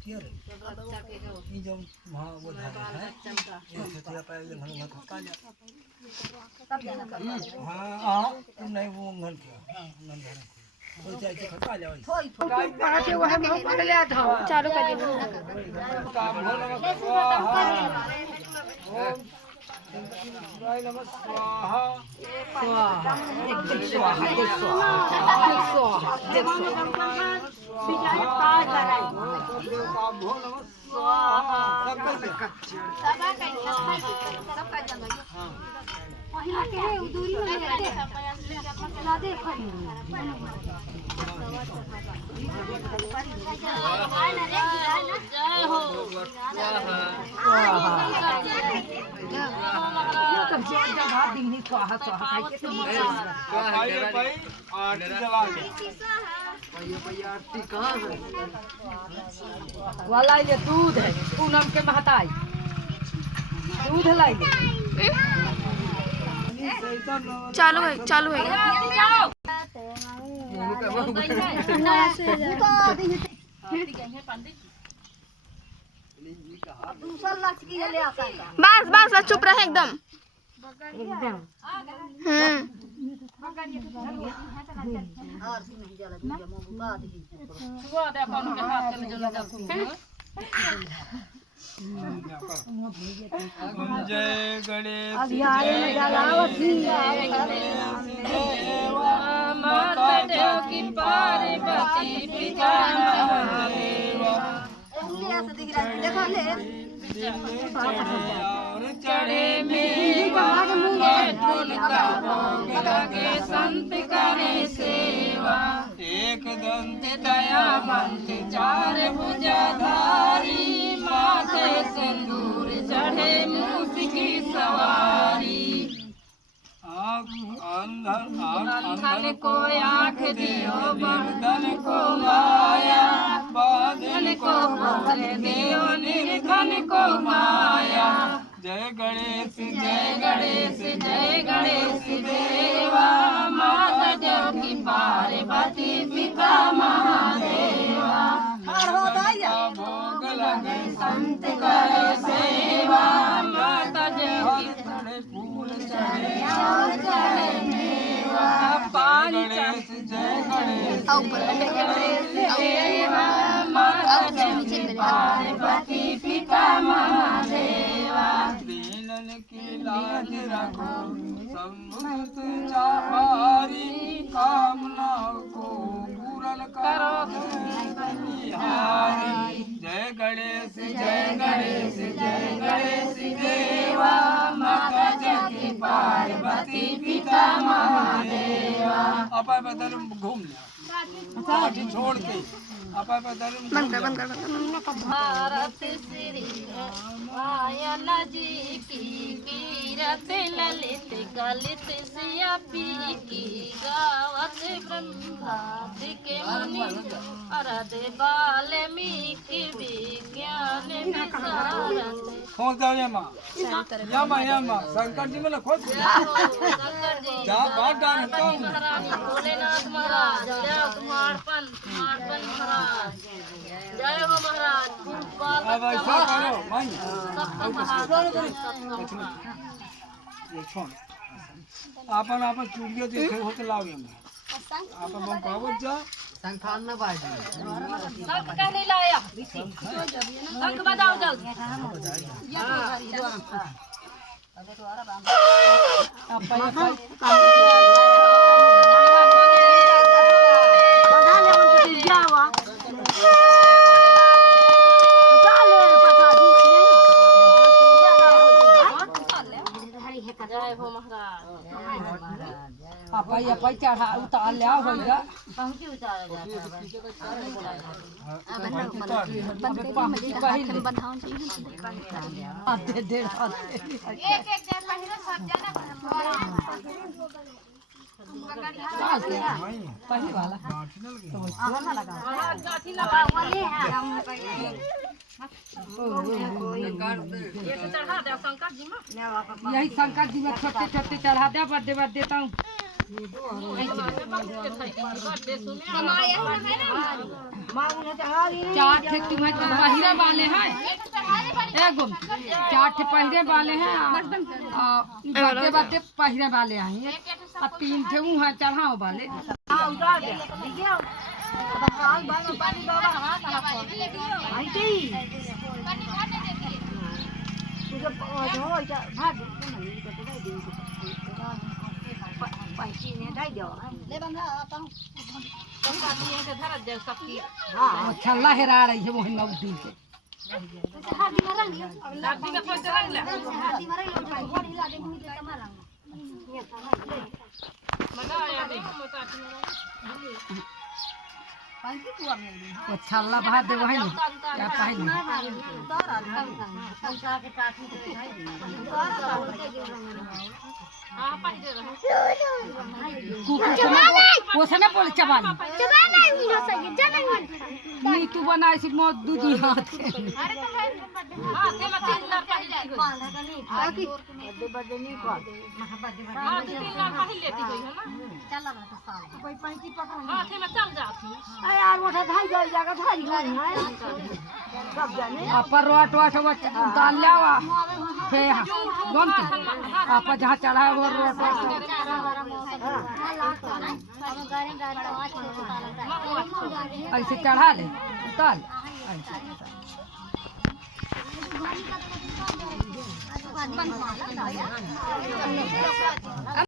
ये जो वहाँ वो धारा है ये छतिया पाया ये घर मत का लिया हाँ आओ तुम नहीं वो घर क्या घर घर तो चाहिए खा जाओ पाके वो हम पढ़ लिया था चालू कर दे काम हो लगा स्वाहा ओम शिवाय नमः स्वाहा स्वाहा एक स्वाहा काम हो नमः स्वाहा दूरी में ला दे वाला ये दूध है पूनम के महताई दूध लाइए चालू है बस बस चुप रहे एकदम जय गणेश माता की पार्वती पिता चढ़े में संत करे सेवा एक दंत दयावंत चार भुजाधारी माथे सिंदूर चढ़े मूस की सवारी अंधन को आँख दियो बंधन को माया बांधन को भोग दियो निर्धन को माया जय गणेश जय गणेश जय गणेश देवा माता जोगी पार्वती पिता महादेवा भोग लगे संत करे सेवा माता जोगी फूल चढ़े और चढ़े मेवा पानी जय गणेश देवा माता जोगी पार्वती पिता महादेवा दीनन की लाज रखो सम्मुख चापारी कामना को पूरन करो बिहारी जय गणेश जय गणेश देवा माता जोगी पार्वती पिता महादेवा अपा बदल घूम लिया पाठी छोड़ के अपा बदल बंद कर भारत श्री रामायण जी की कीरत ललित गलित सिया पी की गावत ब्रह्मादि के मुनि अरद वाल्मीकि विज्ञान विशारद खोज दो यमा शंकर जी में खोज जा बात डाल महारानी भोलेनाथ महाराज जय कुमारपन महाराज जय हो महाराज अब ऐसा करो मन आपन आपन चूड़िया देखे हो तो लाओगे मैं आपन बम पावत जा संखान न बाजी शंख का नहीं लाया शंख बजाओ जल्दी जय हो महाराज अपन चढ़ा उतार लिया होगा पहुंची उतारा दे दे एक पहले सब जाना पहले वाला गाठी लगा वाले हैं यही शंकर जी में छोटे छोटे चढ़ा दे बर्थडे देता हूँ चार ठे तुम्हें तो पहिरे वाले हैं एगो 4 ठे पहिरे वाले हैं बाते बाते पहिरे वाले हैं और 3 ठे वो हैं चढ़ाओ वाले छल्ला हेरा रही है वो नौदी के वो छल्ला भात दे वही क्या पहले वो से ना बोले चबानी नहीं तू बनाई सी मौत दूध हाथ पर रोट वोट डाल लिया फिर गम आप जहाँ चढ़ा है वो रोट ऐसे चढ़ा ले तल ऐसे